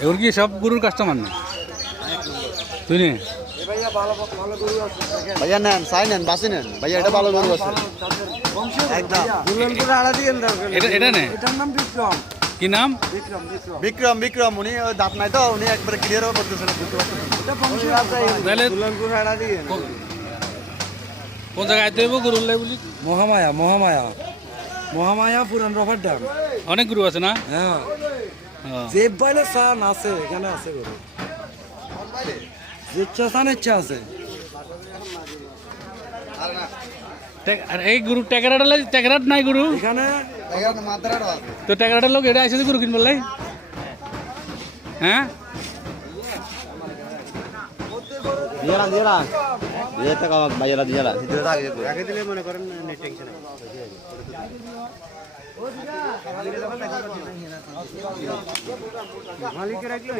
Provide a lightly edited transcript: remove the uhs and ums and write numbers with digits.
এগুলো কি সব গরুর কাস্টমার না তুই নে ভাইয়া নেন চাই নেন বাসি নেন ভাইয়া এটা ভালো গরু আছে একদম এটা নে এটার নাম বিক্রম। কি নাম বিক্রম বিক্রম উনি ওই দাঁত নাই তো উনি একবারে ক্লিয়ারও করতেছেন বুঝতে পারছেন এটা বংশীয় তাহলে দুলনপুর হাড়া দিয়ে কোন জায়গায় আইতে হইব গরুর লাই বলি মহামায়া মহামায়া মহামায়া পুরান রফার ড্যাম। অনেক গরু আছে না হ্যাঁ হ্যাঁ। জেব বাইলে সান আছে, এখানে আছে গরু যে ইচ্ছা সান ইচ্ছা আছে। আর এই গরু ট্যাকরাট নাই গরু এখানে মাত্রাটা আছে তো ট্যাকরাটের লোক এটা আসে গরু কিনবার লাই হ্যাঁ দিয়ালা দিয়ালা দিয়ে টাকা ভাইয়ারা দিয়ালা দিতে আগে দিলে মনে করেন নেট টেনশন মালিকের রাখলো